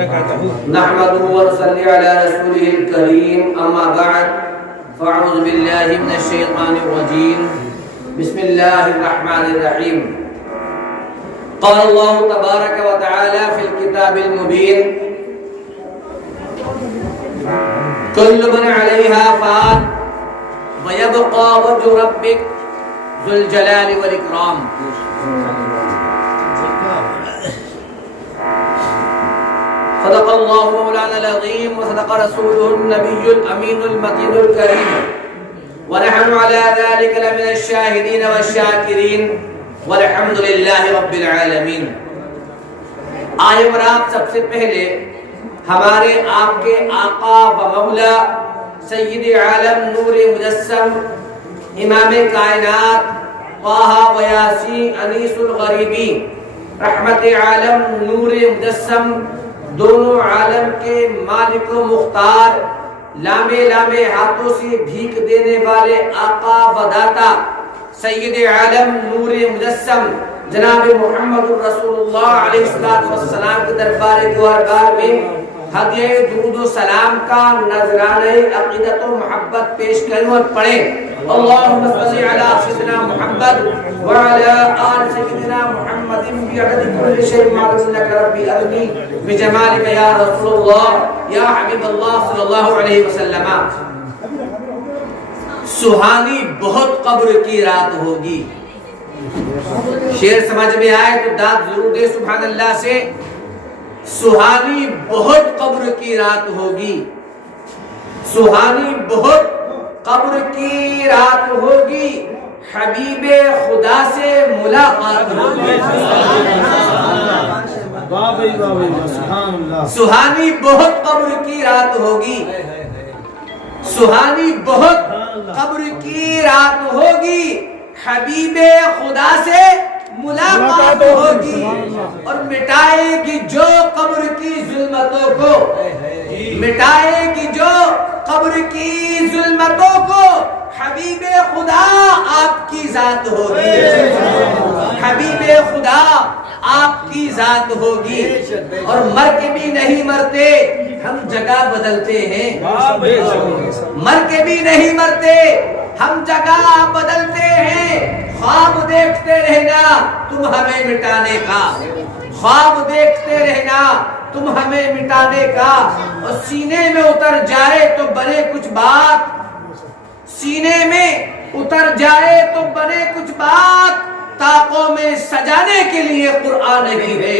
نحمده ونصلي على رسوله الكريم أما بعد فأعوذ بالله من الشيطان الرجيم بسم الله الرحمن الرحيم قال الله تبارك وتعالى في الكتاب المبين كل من عليها فان ويبقى وجه ربك ذو الجلال والإكرام صدق الله مولانا العظيم وصدق رسوله النبي الأمين المتين الكريم ونحن على ذلك لمن الشاهدين والشاكرين والحمد لله رب العالمين. آئے اور آپ سب سے پہلے ہمارے آپ کے آقا و مولا سید عالم نور مجسم امام کائنات طٰہٰ و یاسین انیس الغریبی رحمت عالم نور مجسم دونوں عالم کے مالک و مختار لامے لامے ہاتھوں سے بھیک دینے والے آقا و داتا سید عالم نور مجسم جناب محمد رسول اللہ علیہ السلام کے دربار گوہربار میں ہدیہ درود و سلام کا نذرانہ عقیدت و محبت پیش کریں اور پڑھیں اللہم صلی علی سیدنا محمد وعلی آل سیدنا محمد بعدد کل شیء معلوم لک ربی ارنی بجمالک یا رسول اللہ یا حبیب اللہ صلی اللہ علیہ وسلم. سہانی بہت قبر کی رات ہوگی. شعر سمجھ میں آئے تو داد ضرور دے سبحان اللہ سے. سہانی بہت قبر کی رات ہوگی, سہانی بہت قبر کی رات ہوگی, حبیب خدا سے ملاقات ہوگی. سہانی بہت قبر کی رات ہوگی, سہانی بہت قبر کی رات ہوگی, حبیب خدا سے ملاقات ہوگی اور مٹائے گی جو قبر کی ظلمتوں کو, مٹائے گی جو قبر کی ظلمتوں کو, حبیب خدا آپ کی ذات ہوگی, حبیب خدا آپ کی ذات ہوگی. اور مر کے بھی نہیں مرتے ہم جگہ بدلتے ہیں, مر کے بھی نہیں مرتے ہم جگہ بدلتے ہیں. خواب دیکھتے رہنا تم ہمیں مٹانے کا, خواب دیکھتے رہنا تم ہمیں مٹانے کا. اور سینے میں اتر جائے تو بنے کچھ بات, سینے میں اتر جائے تو بنے کچھ بات. طاقوں میں سجانے کے لیے قرآن ہی ہے,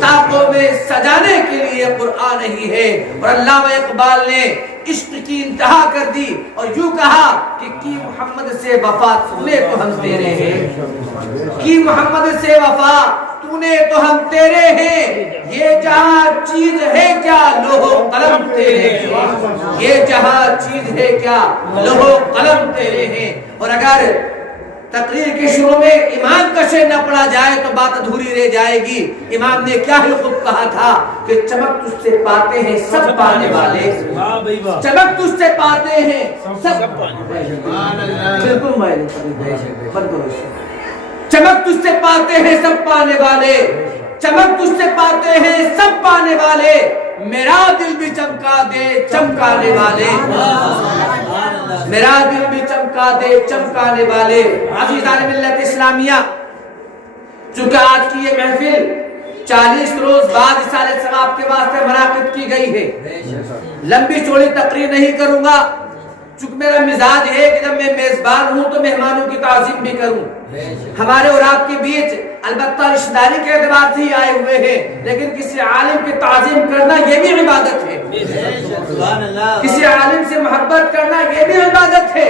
طاقوں میں سجانے کے لیے قرآن ہی ہے. اور علامہ اقبال نے عشق کی انتہا کر دی اور یوں کہا کہ کی محمد سے وفا تو نے تو ہم تیرے ہیں, کی محمد سے وفا تو نے تو ہم تیرے ہیں. یہ جہاں چیز ہے کیا لوح و قلم تیرے ہیں, یہ جہاں چیز ہے کیا لوح و قلم تیرے ہیں. اور اگر تقریر کے شروع میں امام کا شعر نہ پڑھا جائے تو بات ادھوری رہ جائے گی. امام نے کیا ہی خوب کہا تھا کہ چمک تجھ سے پاتے ہیں سب پانے والے, چمک تجھ سے پاتے ہیں سب پانے والے. چمک تجھ سے پاتے ہیں سب پانے والے, چمک تجھ سے پاتے ہیں سب پانے والے. میرا دل بھی چمکا دے چمکانے والے, میرا دل بھی چمکا دے چمکانے والے. عزیزان ملت اسلامیہ, چونکہ آج کی یہ محفل 40 روز بعد اصال ثواب کے واسطے منعقد کی گئی ہے, لمبی چوڑی تقریر نہیں کروں گا چونکہ میرا مزاج ہے کہ جب میں میزبان ہوں تو مہمانوں کی تعظیم بھی کروں. ہمارے اور آپ کے بیچ البتہ رشتہ داری کے اعتبار سے ہی آئے ہوئے ہیں, لیکن کسی عالم کی تعظیم کرنا یہ بھی عبادت ہے, کسی عالم سے محبت کرنا یہ بھی عبادت ہے,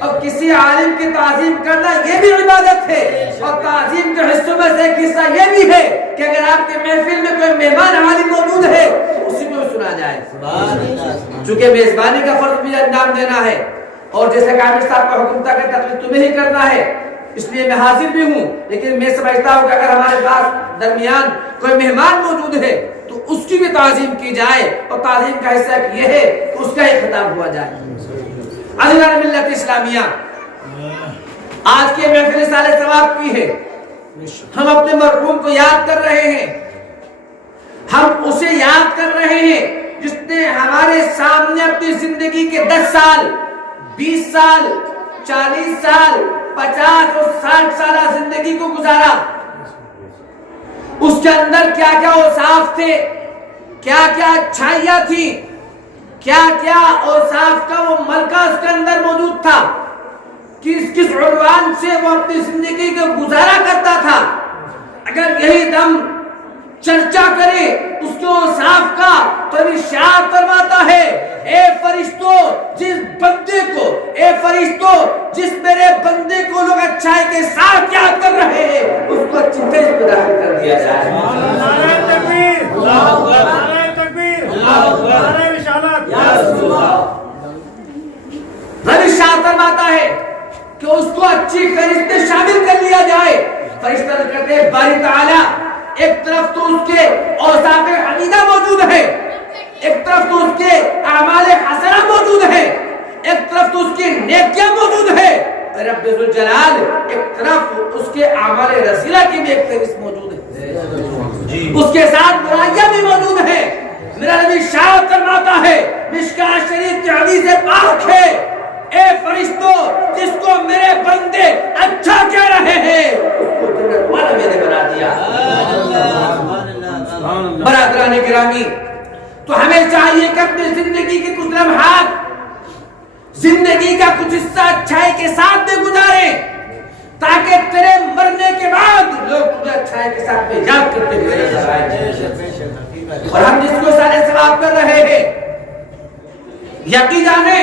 اور کسی عالم کی تعظیم کرنا یہ بھی عبادت ہے. اور تعظیم کے حصوں میں سے ایک حصہ یہ بھی ہے کہ اگر آپ کے محفل میں کوئی مہمان عالم موجود ہے تو اسی کو سنا جائے, چونکہ میزبانی کا فرض بھی انجام دینا ہے. اور جیسے کہ عامر صاحب کا حکم تھا کہ تقریر تمہیں ہی کرنا ہے, اس لیے میں حاضر بھی ہوں, لیکن میں سمجھتا ہوں کہ اگر ہمارے پاس درمیان کوئی مہمان موجود ہے تو اس کی بھی تعظیم کی جائے, اور تعظیم کا حصہ یہ ہے کہ اس کا ہی خطاب ہوا جائے. عزیزان ملت اسلامیہ, آج کی محفل سال ثواب کی ہے, ہم اپنے مرحوم کو یاد کر رہے ہیں. ہم اسے یاد کر رہے ہیں جس نے ہمارے سامنے اپنی زندگی کے 10 سال 20 سال 40 سال 50 اور 60 سالہ زندگی کو گزارا. اس کے اندر کیا کیا اوصاف تھے, کیا کیا اچھائیاں تھی, کیا کیا اوصاف کا وہ ملکہ اس کے اندر موجود تھا, کس عنوان سے وہ اپنی زندگی کو گزارا کرتا تھا. اگر یہی دم چرچا کرے اس کے اوصاف کا تو ارشاد فرماتا ہے, اے فرشتوں جس بندے کو, اے فرشتوں جس میرے بندے کو لوگ اچھائی کے ساتھ یاد کر رہے ہیں اس کو اچھی فیض میں داخل کر دیا جائے. نعرہ تکبیر, اللہ اکبر, نعرہ تکبیر, اللہ اکبر, نعرہ رسالت, یا رسول اللہ. رب ارشاد فرماتا ہے کہ اس کو اچھی فہرست میں شامل کر لیا جائے. فرشتہ کہتے ہیں باری تعالی ایک طرف تو اس کے اوصاف حمیدہ موجود ہے, ایک طرف تو اس کے اعمال حسنہ موجود ہے, ایک طرف تو اس کی نیکیاں موجود ہے, رب ذوالجلال ایک طرف اس کے اعمال رسیلہ کی بھی ایک فہرست موجود ہے, اس کے ساتھ برائیاں بھی موجود ہیں. میرا نبی ارشاد فرماتا ہے, مشکوٰۃ شریف کی حدیث پاک ہے, اے فرشتوں جس کو میرے بندے اچھا کہہ رہے ہیں اس کو جنت والا میں نے بنا دیا. برادران گرامی, تو ہمیں چاہیے کہ اپنی زندگی کے کچھ لمحات, زندگی کا کچھ حصہ اچھائی کے ساتھ میں گزاریں تاکہ تیرے مرنے کے بعد لوگ تجھے اچھائی کے ساتھ میں یاد کرتے ہوئے نظر آئیں. اور ہم جس کو سارے ثواب کر رہے ہیں یقین جانے,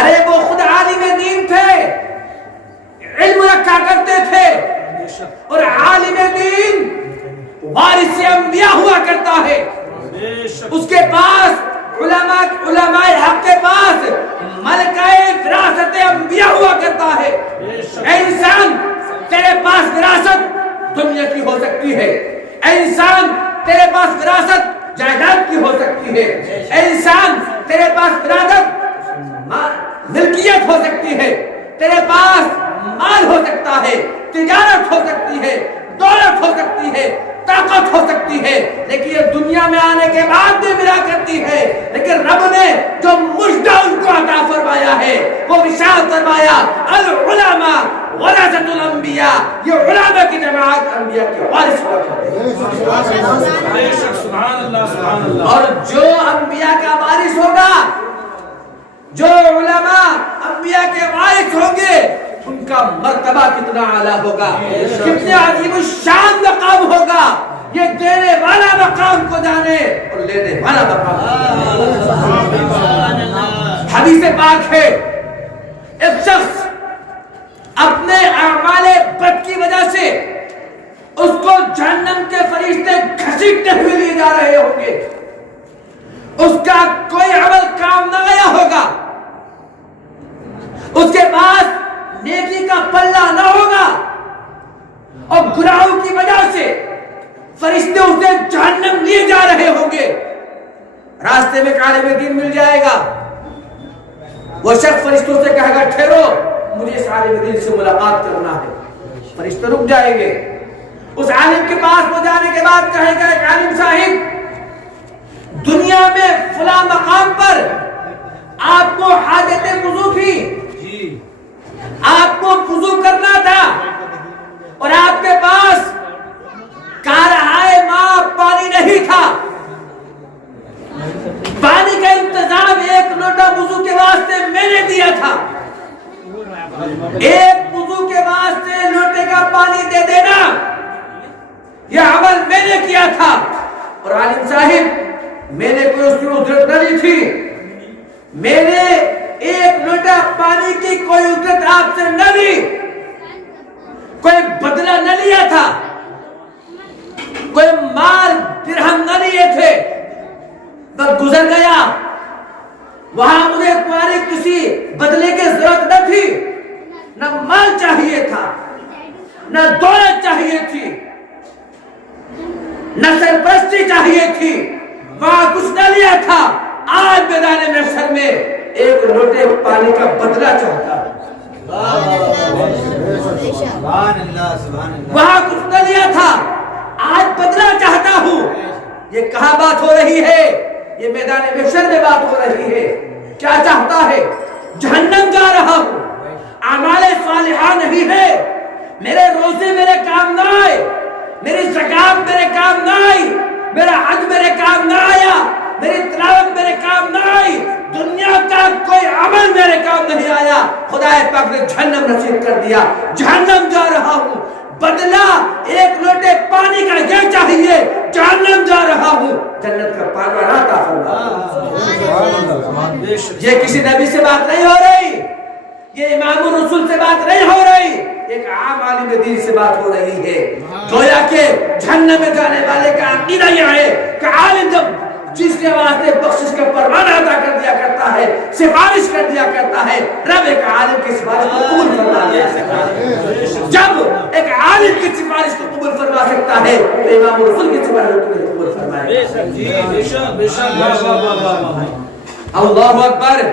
ارے وہ خود عالم دین تھے, علم رکھا کرتے تھے, اور عالم دین وارث انبیاء ہوا کرتا ہے. اس کے پاس علماء حق کے پاس ملکہ وراثت انبیاء ہوا کرتا ہے. اے انسان تیرے پاس وراثت دنیا کی ہو سکتی ہے, اے انسان تیرے پاس وراثت جائیداد کی ہو سکتی ہے, اے انسان تیرے پاس وراثت ملکیت ہو سکتی ہے, تیرے پاس مال ہو سکتا ہے, تجارت ہو سکتی ہے, دولت ہو سکتی ہے, طاقت ہو سکتی ہے, لیکن یہ دنیا میں آنے کے بعد بھی ملا کرتی ہے. لیکن رب نے جو مجدہ ان کو عطا فرمایا ہے وہ ارشاد فرمایا العلماء ورثۃ الانبیاء, یہ علماء کی جماعت انبیاء کے وارث ہوا کرتے ہیں. سبحان اللہ, سبحان اللہ. اور جو انبیاء کا وارث ہوگا, جو علماء انبیاء کے وارث ہوں گے, ان کا مرتبہ کتنا اعلیٰ ہوگا, کتنے عظیم الشان مقام ہوگا. یہ دینے والا مقام کو جانے اور لینے والا مقام. حدیث پاک ہے, ایک شخص اپنے اعمال بد کی وجہ سے اس کو جہنم کے فرشتے گھسیٹتے ہوئے لے جا رہے ہوں گے, اس کا کوئی عمل کام نہ آیا ہوگا, اس کے پاس نیکی کا پلہ نہ ہوگا, اور گناہوں کی وجہ سے فرشتے اسے جہنم لیے جا رہے ہوں گے. راستے میں عالم دین مل جائے گا, وہ شخص فرشتوں سے کہے گا ٹھہرو مجھے اس عالم دین سے ملاقات کرنا ہے. فرشتے رک جائیں گے, اس عالم کے پاس وہ جانے کے بعد کہے گا ایک عالم صاحب دنیا میں فلاں مقام پر آپ کو حاجت وضو تھی, آپ کو وضو کرنا تھا, اور آپ کے پاس کارہائے ماں پانی نہیں تھا. پانی کا انتظام ایک لوٹا وضو کے واسطے میں نے دیا تھا, ایک وضو کے واسطے لوٹے کا پانی دے دینا یہ عمل میں نے کیا تھا. اور عالم صاحب میں نے کوئی اس کی اجرت نہ لی تھی, میں نے ایک لوٹا پانی کی کوئی اجرت آپ سے نہ لی, کوئی بدلہ نہ لیا تھا, کوئی مال درہم نہ لیے تھے, بس گزر گیا. وہاں مجھے تمہاری کسی بدلے کی ضرورت نہ تھی, نہ مال چاہیے تھا, نہ دولت چاہیے تھی, نہ سرپرستی چاہیے تھی, وہاں کچھ نہ لیا تھا. آج میدان محشر میں ایک لوٹے پانی کا بدلہ چاہتا ہے. وہاں کچھ نہ لیا تھا, آج بدلہ چاہتا ہوں. یہ کہاں بات ہو رہی ہے؟ یہ میدان محشر میں بات ہو رہی ہے. کیا چاہتا ہے؟ جہنم جا رہا ہوں. اعمال صالحہ نہیں ہے. میرے روزے میرے کام نہ آئے, میری زکات میرے کام نہ آئی, میرا حج میرے کام نہ آیا, میری تلاوت میرے کام نہ آئی, دنیا کا کوئی عمل میرے کام نہیں آیا. خدا پاک نے جہنم نصیب کر دیا. جہنم جا رہا ہوں. بدلہ ایک لوٹے پانی کا یہ چاہیے, جہنم جا رہا ہوں. جنت کا پروانہ عطا فرما. یہ کسی نبی سے بات نہیں ہو رہی, یہ امام الرسول سے بات نہیں ہو رہی, ایک عام عالم دین سے بات ہو رہی ہے. گویا کہ جہنم میں جانے والے کا عقیدہ یہ ہے کہ عالم جب جس کے واسطے بخشش کا پروانہ عطا کر دیا کرتا ہے, سفارش کر دیا کرتا ہے, رب ایک عالم کی سفارش کو قبول فرما سکتا ہے. جب ایک عالم کی سفارش کو قبول فرما سکتا ہے تو امام الرسول کی سفارش کو قبول فرمائے. اللہ اکبر.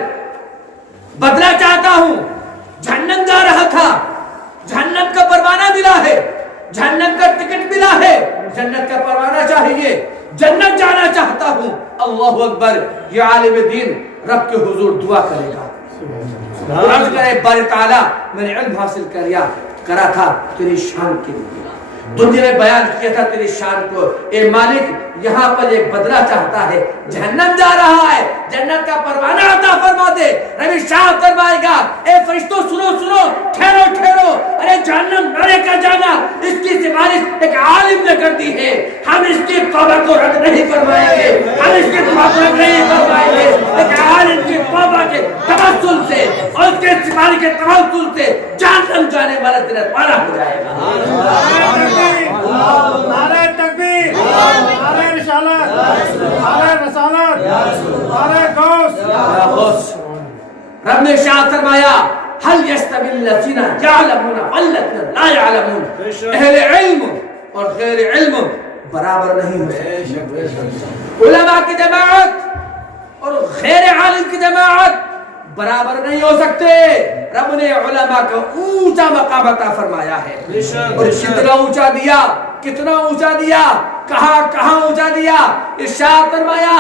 بدلہ چاہتا ہوں. جہنم جا رہا تھا, جہنم کا پروانہ ملا ہے, جہنم کا ٹکٹ ملا ہے, جنت کا پروانہ چاہیے, جنت جانا چاہتا ہوں. اللہ اکبر. یہ عالم دین رب کے حضور دعا کرے گا, عرض کرے باری تعالیٰ میں نے علم حاصل کرا تھا تیری شان کے لیے, دنیا میں بیان کیا تھا تیری شان کو. اے مالک یہاں پر ایک بدلہ چاہتا ہے, جہنم جا رہا ہے, جنت کا پروانہ عطا فرما دے. ربی شاہ فرمائے گا اے فرشتوں سنو سنو, ٹھہرو ٹھہرو, ارے جہنم نہ کا جانا اس کی سفارش ایک عالم نے کر دی ہے, ہم اس کی توبہ کو رد نہیں فرمائیں گے, ہم اس کی توبہ کو رد نہیں فرمائیں گے. ایک عالم کی توبہ کے توسل سے اور اس کے سفارش کے توسل سے جہنم جانے والا تیرا پارا ہو جائے گا. نعرہ تکبیر, نعرہ رسالت, نعرہ رسالت, نعرہ غوث. رب نے ارشاد فرمایا هل يستوي الذين يعلمون والذين لا يعلمون. اہل علم اور غیر علم برابر نہیں ہو سکتے. علماء کی جماعت اور غیر عالم کی جماعت برابر نہیں ہو سکتے. رب نے علماء کا اونچا مقام عطا فرمایا ہے, اور کتنا اونچا دیا, کتنا اونچا دیا, کہاں کہاں اونچا دیا. ارشاد فرمایا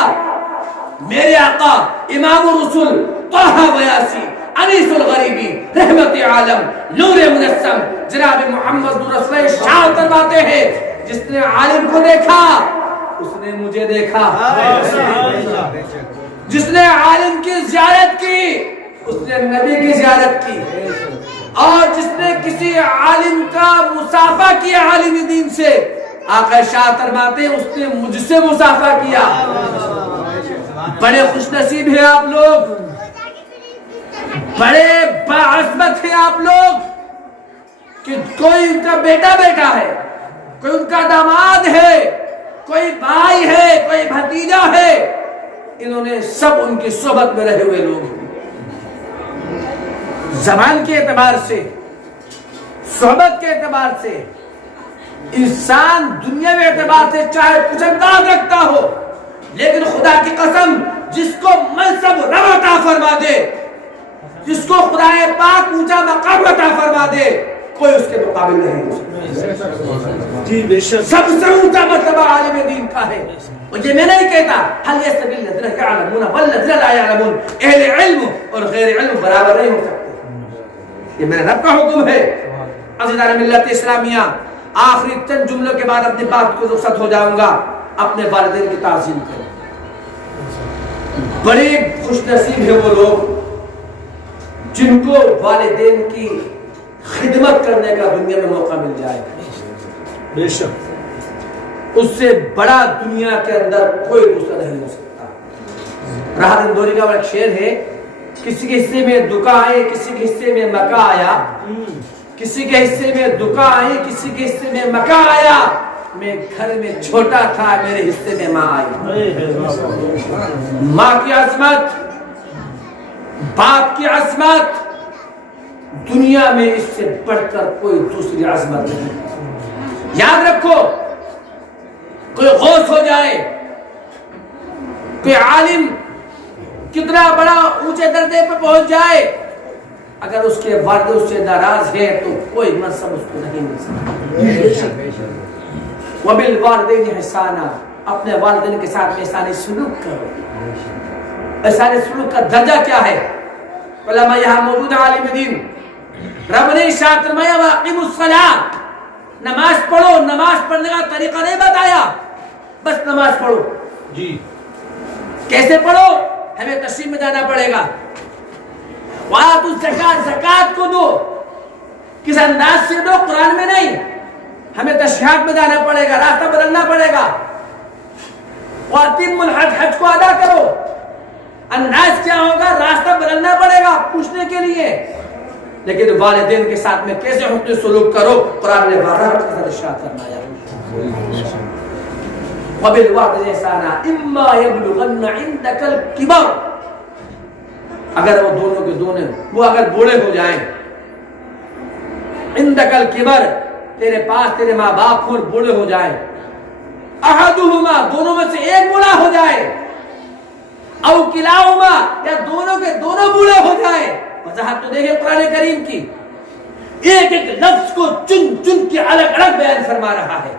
میرے آقا امام الرسول طہ و یاسین انیس الغریبی رحمت عالم نور منسم جناب محمد رسول ارشاد فرماتے ہیں جس نے عالم کو دیکھا اس نے مجھے دیکھا, جس نے عالم کی زیارت کی اس نے نبی کی زیارت کی, اور جس نے کسی عالم کا مصافحہ کیا عالم دین سے, آقا ارشاد فرماتے ہیں اس نے مجھ سے مصافحہ کیا. بڑے خوش نصیب ہیں آپ لوگ, بڑے باعظمت ہیں آپ لوگ کہ کوئی ان کا بیٹا بیٹا ہے, کوئی ان کا داماد ہے, کوئی بھائی ہے, کوئی بھتیجا ہے, انہوں نے سب ان کی صحبت میں رہے ہوئے لوگ ہیں. زبان کے اعتبار سے, صحبت کے اعتبار سے, انسان دنیا میں اعتبار سے چاہے کچھ انداز رکھتا ہو, لیکن خدا کی قسم جس کو منصب رب عطا فرما دے, جس کو خدا پاک اونچا مقام عطا فرما دے, کوئی اس کے مقابل نہیں ہو سکتا. سب سے اونچا مرتبہ عالم دین کا ہے. اور یہ میں نہیں کہتا هل يستوي الذين يعلمون والذين لا يعلمون, اہل علم اور غیر علم برابر نہیں ہو سکتے. یہ میرے رب کا حکم ہے. عزیزان ملت اسلامیہ, آخری چند جملوں کے بعد اپنی بات کو رخصت ہو جاؤں گا. اپنے والدین کی تعظیم کریں. بڑے خوش نصیب ہیں وہ لوگ جن کو والدین کی خدمت کرنے کا دنیا میں موقع مل جائے. بے شک اس سے بڑا دنیا کے اندر کوئی دوسرا نہیں ہو سکتا. راحت اندوری کا ایک شعر ہے, کسی کے حصے میں دکا آئے کسی کے حصے میں مکہ آیا, کسی کے حصے میں دکا آئی کسی کے حصے میں مکہ آیا, میں گھر میں چھوٹا تھا میرے حصے میں ماں آئی. ماں کی عظمت, باپ کی عظمت دنیا میں اس سے بڑھ کر کوئی دوسری عظمت نہیں. یاد رکھو, کوئی غوث ہو جائے, کوئی عالم کتنا بڑا اونچے درجے پہ پہنچ جائے, اگر اس کے والد اس سے ناراض ہے تو کوئی منصب اس کو نہیں مل سکتا. وبالوالدین احسانا، اپنے والدین کے ساتھ احسانی سلوک کرو۔ احسانی سلوک کا درجہ کیا ہے؟ علماء یہاں موجود عالم دین، رب نے ارشاد فرمایا واقیموا الصلاۃ، نماز پڑھو۔ نماز پڑھنے کا طریقہ نہیں بتایا، بس نماز پڑھو۔ جی کیسے پڑھو؟ ہمیں تشریح میں جانا پڑے گا۔ وآتوا الزکات، زکات کو دو۔ کس انداز سے دو؟ قرآن میں نہیں، ہمیں تشریحات میں جانا پڑے گا، راستہ بدلنا پڑے گا۔ واتموا الحج، حج کو ادا کرو۔ انداز کیا ہوگا؟ راستہ بدلنا پڑے گا پوچھنے کے لیے۔ لیکن والدین کے ساتھ میں کیسے حسن سلوک کرو؟ قرآن نے وضاحت کے ساتھ ارشاد فرمایا وبالوالدین احسانا اما یبلغن عندک الکبر، اگر وہ دونوں کے دونوں وہ اگر بوڑھے ہو جائیں، عندک الکبر، تیرے پاس تیرے ماں باپ اور بوڑھے ہو جائیں، احدہما، دونوں میں سے ایک بوڑھا ہو جائے، او کلاہما، یا دونوں کے دونوں بوڑھے ہو جائیں۔ وضاحت تو دیکھیں قرآن کریم کی، ایک ایک لفظ کو چن چن کے الگ الگ بیان فرما رہا ہے،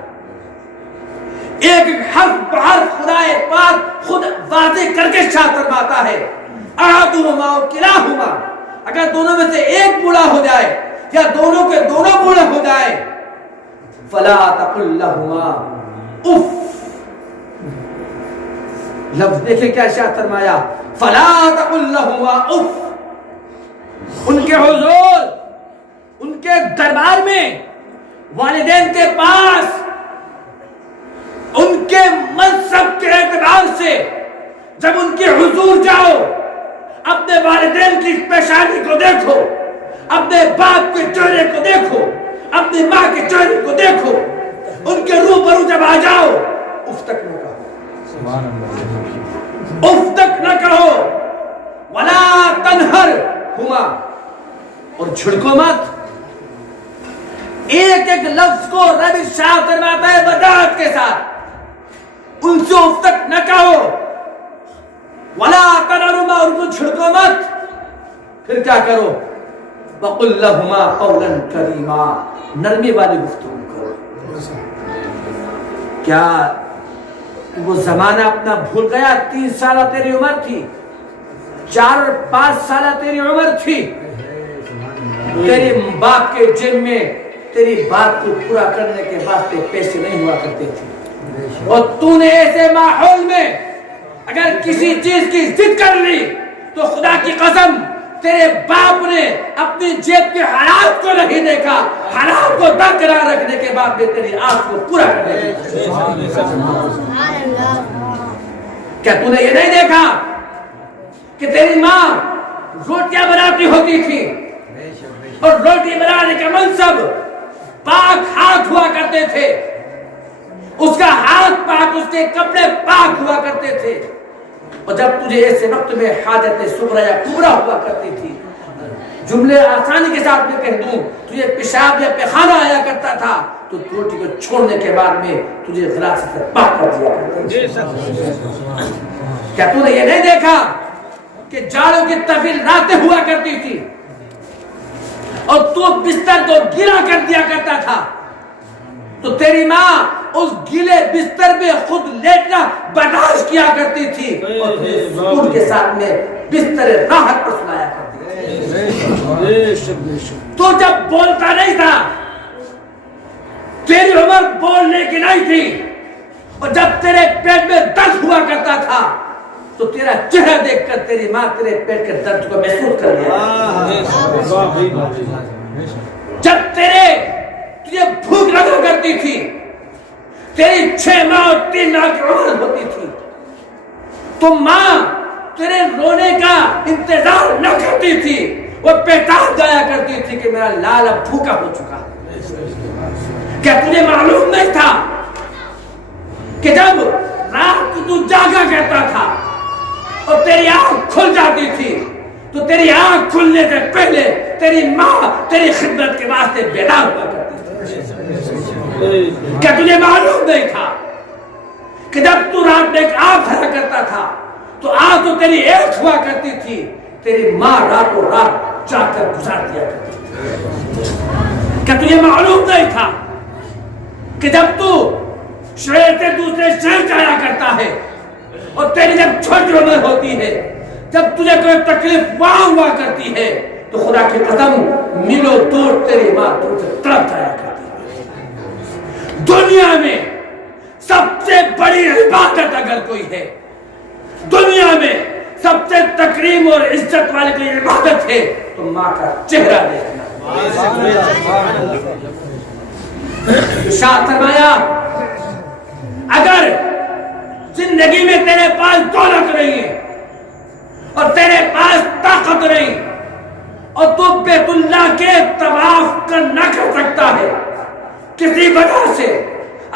ایک ایک حرف بحرف خدا پاک خود واضح کر کے ارشاد فرماتا ہے احدہما او کلاہما، اگر دونوں میں سے ایک بوڑھا ہو جائے یا دونوں کے دونوں بوڑھے ہو جائے، فلا تقل لہما اف، لفظ دیکھیں کیا ارشاد فرمایا، فلا تقل لہما اف، ان کے حضور، ان کے دربار میں، والدین کے پاس، ان کے منصب کے اعتبار سے جب ان کے حضور جاؤ، اپنے والدین کی پیشانی کو دیکھو، اپنے باپ کے چہرے کو دیکھو، اپنی ماں کے چہرے کو دیکھو، ان کے روبرو جب آ جاؤ، اف تک نہ کہو، اف تک نہ کہو، ولا تنہرہما، اور جھڑکو مت۔ ایک ایک لفظ کو رب ارشاد فرماتا ہے وضاحت کے ساتھ، ان سے اف تک نہ کہو، ولا تنہرہما، ان کو جھڑکو مت۔ پھر کیا کرو؟ وقل لہما قولا کریما، نرمی والی گفتگو کرو۔ کیا وہ زمانہ اپنا بھول گیا؟ 3 سالہ تیری عمر تھی، 4 اور 5 سالہ تیری عمر تھی، تیری باپ کے جیب میں تیری بات کو پورا کرنے کے واسطے پیسے نہیں ہوا کرتے تھے، اور تو نے ایسے ماحول میں اگر کسی چیز کی ضد کر لی تو خدا کی قسم تیرے باپ نے اپنی جیب کے حالات کو نہیں دیکھا، حالات کو برقرار رکھنے کے بعد بھی تیری آس کو پورا کرنے کی۔ کیا تو نے یہ نہیں دیکھا کہ تیری ماں روٹیاں بناتی ہوتی تھی، اور روٹی بنانے کا منصب پاک ہاتھ ہوا کرتے تھے، اس کا ہاتھ پاک، اس کے کپڑے پاک ہوا کرتے تھے، اور جب تجھے ایسے وقت میں حاجت صغرا یا کبرا ہوا کرتی تھی، جملے آسانی کے ساتھ میں کہہ دوں، تجھے پیشاب یا پیخانہ آیا کرتا تھا تو روٹی کو چھوڑنے کے بعد میں تجھے غلاس سے پاک کر دیا کرتا تھا۔ کیا تو نے یہ نہیں دیکھا کہ جاڑوں کی طویل راتیں ہوا کرتی تھی اور تو بستر کو گیلا کر دیا کرتا تھا، تو تیری ماں اس گیلے بستر میں خود لیٹنا برداشت کیا کرتی تھی اور سکون کے ساتھ میں بستر راحت پر سلایا کرتی تھی۔ تو جب بولتا نہیں تھا، تیری عمر بولنے کی نہیں تھی، اور جب تیرے پیٹ میں درد ہوا کرتا تھا تو تیرا چہرہ دیکھ کر تیری ماں تیرے پیٹ کے درد کو محسوس کر لیا۔ جب تجھے بھوک لگا کرتی تھی، تیری 6 ماہ اور 3 ماہ کی عمر ہوتی تھی، تو ماں تیرے رونے کا انتظار نہ کرتی تھی، وہ پیٹاس جایا کرتی تھی کہ میرا لال اب بھوکا ہو چکا ہے۔ کیا تجھے معلوم نہیں تھا کہ جب رات کو تو جاگا کرتا تھا اور تیری آنکھ کھل جاتی تھی تو تیری آنکھ کھلنے سے پہلے تیری ماں تیری خدمت کے واسطے بیدار ہوا کرتی تھی؟ کیا تجھے معلوم نہیں تھا کہ جب تو رات میں ایک آنکھ بھرا کرتا تھا تو آنکھ تو تیری ایک ہوا کرتی تھی، تیری ماں رات و رات جا کر گزار دیا کرتی تھی؟ کیا تجھے معلوم نہیں تھا کہ جب تو شہر سے دوسرے شہر جایا کرتا ہے، اور تیری جب چھوٹی عمر ہوتی ہے، جب تجھے کوئی تکلیف وہاں ہوا کرتی ہے تو خدا کی قسم ملو دور تیری ماں تم سے تڑپ جایا کرتی ہے۔ دنیا میں سب سے بڑی عبادت اگر کوئی ہے، دنیا میں سب سے تکریم اور عزت والی کوئی عبادت ہے تو ماں کا چہرہ دیکھنا۔ ارشاد فرمایا اگر زندگی میں تیرے پاس دولت نہیں ہے اور تیرے پاس طاقت نہیں اور تو بیت اللہ کے طواف نہ کر سکتا ہے کسی وجہ سے،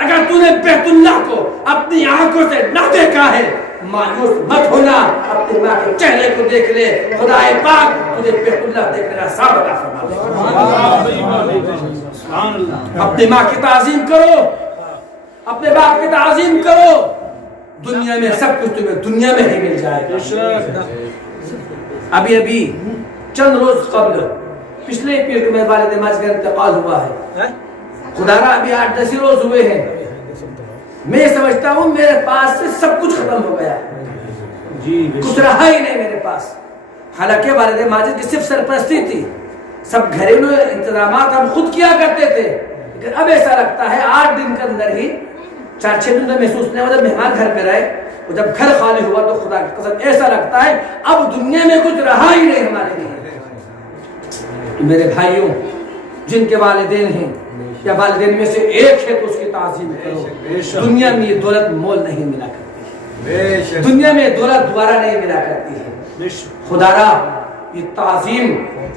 اگر تو نے بیت اللہ کو اپنی آنکھوں سے نہ دیکھا ہے، مایوس مت ہونا، اپنی ماں کے چہرے کو دیکھ لے، خدا پاک تجھے بیت اللہ دیکھنے کا ثواب عطا فرما دے۔ اپنی ماں کی تعظیم کرو، اپنے باپ کی تعظیم کرو، دنیا میں سب کچھ تمہیں دنیا میں ہی مل جائے گا۔ ابھی چند روز قبل پچھلے پیر کے میرے والد ماجد کا انتقال ہوا ہے، خدا را ابھی 8-10 روز ہوئے ہیں، میں سمجھتا ہوں میرے پاس سے سب کچھ ختم ہو گیا، کچھ رہا ہی نہیں میرے پاس۔ حالانکہ والد ماجد کی صرف سرپرستی تھی، سب گھریلو انتظامات ہم خود کیا کرتے تھے، لیکن اب ایسا لگتا ہے 8 دن کے اندر ہی 4-6 دن تو محسوس نہیں ہوا جب مہمان گھر پہ رہے، اور جب گھر خالی ہوا تو خدا کی قسم ایسا لگتا ہے اب دنیا میں کچھ رہا ہی نہیں ہمارے لیے۔ تو میرے بھائیوں، جن کے والدین ہیں یا والدین میں سے ایک ہے تو اس کی تعظیم کرو۔ دنیا میں یہ دولت مول نہیں ملا کرتی، دنیا میں دولت دوبارہ نہیں ملا کرتی ہے۔ خدا را یہ تعظیم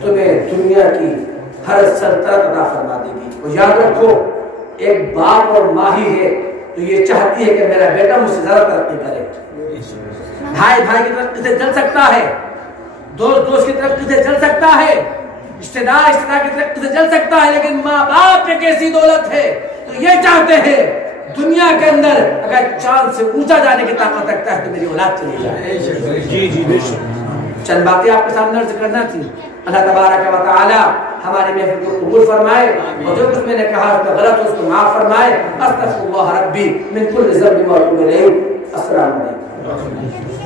تمہیں دنیا کی ہر سلطنت عطا فرما دے گی۔ اور یاد رکھو ایک باپ اور ماں ہی ہے تو یہ چاہتی ہے کہ میرا بیٹا مجھ سے زیادہ ترقی کرے۔ بھائی بھائی کی طرف کسے جل سکتا ہے، دوست دوست کی طرف کسے جل سکتا ہے، رشتہ دار کی طرف کسے جل سکتا ہے، لیکن ماں باپ ایک ایسی دولت ہے تو یہ چاہتے ہیں دنیا کے اندر اگر چاند سے اونچا جانے کی طاقت رکھتا ہے تو میری اولاد چلی جائے۔ چند باتیں آپ کے سامنے عرض کرنا تھی۔ اللہ تبارک و تعالی ہمارے محفل کو قبول فرمائے، اور جو کچھ میں نے کہا اس میں غلط ہو اس کو معاف فرمائے۔ استغفر اللہ ربی من کل ذنب و اتوب الیہ۔ السلام علیکم۔